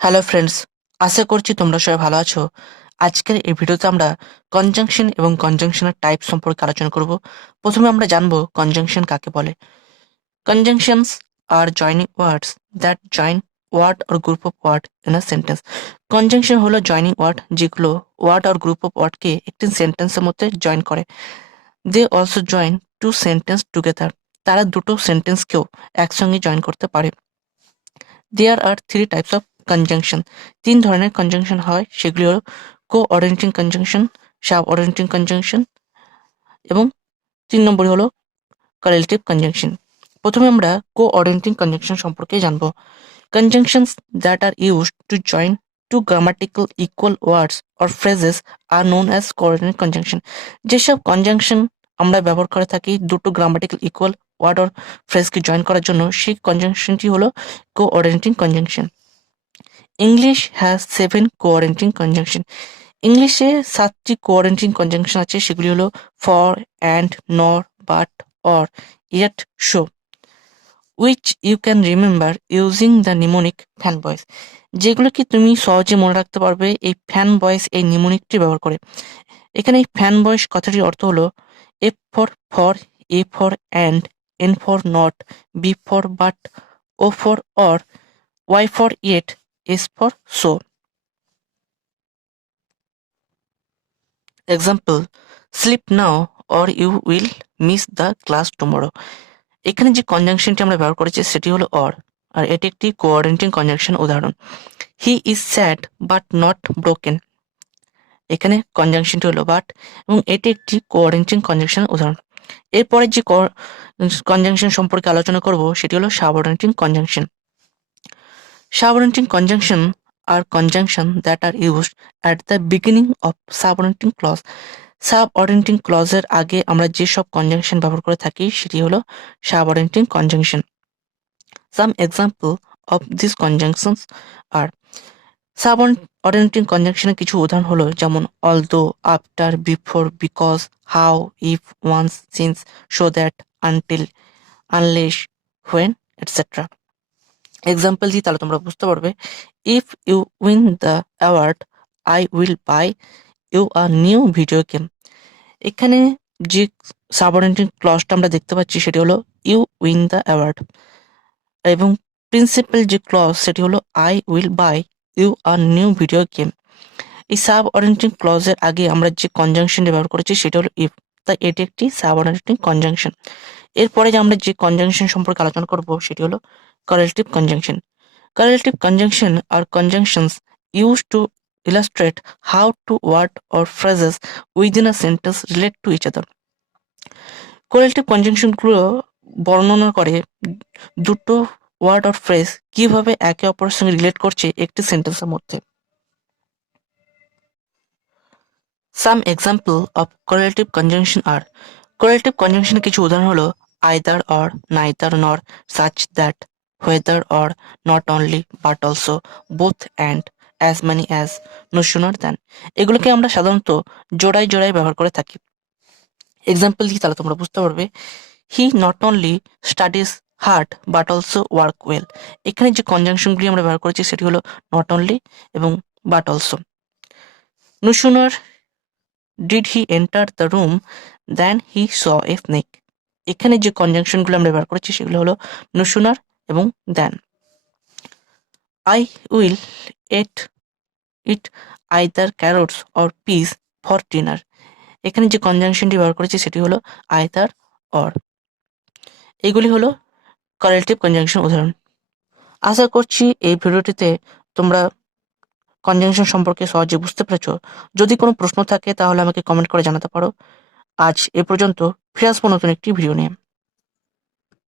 Hello friends, আশা করছি তোমরা সবাই ভালো আছো। আজকের এই ভিডিওতে আমরা কনজাংশন এবং কনজাংশনের টাইপ সম্পর্কে আলোচনা করব। প্রথমে আমরা জানবো কনজাংশন কাকে বলে। Conjunctions are joining words that join word or group of word in a sentence. Conjunction হলো জয়নিং ওয়ার্ড যেগুলো ওয়ার্ড আর গ্রুপ অফ ওয়ার্ডকে একটি সেন্টেন্সের মধ্যে জয়েন করে। They also join two sentence together. তারা দুটো সেন্টেন্সকেও একসঙ্গে জয়েন করতে পারে। There are three types of conjunction. তিন ধরনের কনজাংশন হয়, সেগুলি হলো কোঅর্ডিনেটিং কনজাংশন, সাবঅর্ডিনেটিং কনজাংশন এবং 3 নম্বরই হলো correlative কনজাংশন। প্রথমে আমরা কোঅর্ডিনেটিং কনজাংশন সম্পর্কে জানবো। Conjunctions that are used to join two grammatical equal words or phrases are known as coordinate conjunction. যেসব কনজাংশন আমরা ব্যবহার করে থাকি দুটো গ্রামাটিক্যাল ইকুয়াল ওয়ার্ড অর ফ্রেজকে জয়েন করার জন্য, সেই কনজাংশনটি হলো coordinating conjunction. English has 7 coordinating conjunction. ইংলিশে 7টি কোঅর্ডিনেটিং কনজাংশন আছে, সেগুলি হলো for, and, nor, but, or, yet, so, which you can remember using the mnemonic fan voice. যেগুলো কি তুমি সহজে মনে রাখতে পারবে এই ফ্যান ভয়েস এই নিমোনিকটি ব্যবহার করে। এখানে এই ফ্যান ভয়েস কথাটির অর্থ হলো F for, A for and, N for not, B for but, O for or, Y for yet, S for so. Example, sleep now or you will miss the class tomorrow. এখানে যে কনজাংশনটি আমরা ব্যবহার করেছি সেটি হলো অর, আর এটি একটি coordinating conjunction উদাহরণ। He is sad but not broken. এখানে কনজাংশনটি হলো বাট এবং এটি একটি কোঅর্ডিনেটিং কনজাংশন উদাহরণ। এরপরে যে কনজাংশন সম্পর্কে আলোচনা করব সেটি হলো subordinating conjunction. Subordinating conjunction are conjunction that are used at the beginning of subordinating clause. Subordinating ক্লজের আগে আমরা যেসব কনজাংশন ব্যবহার করে থাকি সেটি হলো subordinating conjunction. Some example of these conjunctions are subordinating কনজাংশনের কিছু উদাহরণ হলো যেমন although, after, before, because, how, if, once, since, so that, until, unless, when, etcetera. Example দিই তাহলে তোমরা বুঝতে পারবে। If you win the award I will buy you a new video game. এখানে যে সাবঅর্ডিনেটিং ক্লজটা আমরা দেখতে পাচ্ছি সেটি হলো ইউ উইন দ্য অ্যাওয়ার্ড, এবং প্রিন্সিপাল যে ক্লজ সেটি হলো I will buy you a new video game. এই সাবঅর্ডিনেটিং ক্লজের আগে আমরা যে কনজাংশনটি ব্যবহার করেছি সেটা হলো ইফ, তাই এটি একটি সাবঅর্ডিনেটিং কনজাংশন। এরপরে যে আমরা যে কনজাংশন সম্পর্কে আলোচনা করব সেটি হলো correlative conjunction. Correlative conjunction are conjunctions used to illustrate how two word or phrases within a sentence relate to each other. কোরেলেটিভ কনজাংশনগুলো বর্ণনা করে দুটো ওয়ার্ড অর ফ্রেজ কিভাবে একে অপরের সঙ্গে রিলেট করছে একটি সেন্টেন্সের মধ্যে। সাম এক্সাম্পল অফ কোরেলেটিভ কনজাংশন আর, কোরেলেটিভ কনজাংশনের কিছু উদাহরণ হলো আইদার অর, নাইদার নর, such that, whether or, not only but also, both and, as many as, no sooner than। এগুলোকে আমরা সাধারণত জোড়ায় জোড়ায় ব্যবহার করে থাকি। এক্সাম্পল দিই তাহলে তোমরা বুঝতে পারবে। He not only studies hard but also work well. এখানে যে কনজাংশনগুলি আমরা ব্যবহার করেছি সেটি হলো নট অনলি এবং but also. No sooner did he enter the room then he saw a snake. এখানে যে কনজাংশনগুলো আমরা ব্যবহার করেছি সেগুলো হলো নো সুনার এবং then. I will eat either carrots or peas for dinner. এখানে যে কনজাংশনটি ব্যবহার করেছি সেটি হলো আইদার অর। এগুলি হলো correlative কনজাংশন উদাহরণ। আশা করছি এই ভিডিওটিতে তোমরা কনজাংশন সম্পর্কে সহজে বুঝতে পেরেছো। যদি কোনো প্রশ্ন থাকে তাহলে আমাকে কমেন্ট করে জানাতে পারো। আজ এ পর্যন্ত, ফিরে আসবো নতুন একটি ভিডিও নিয়ে।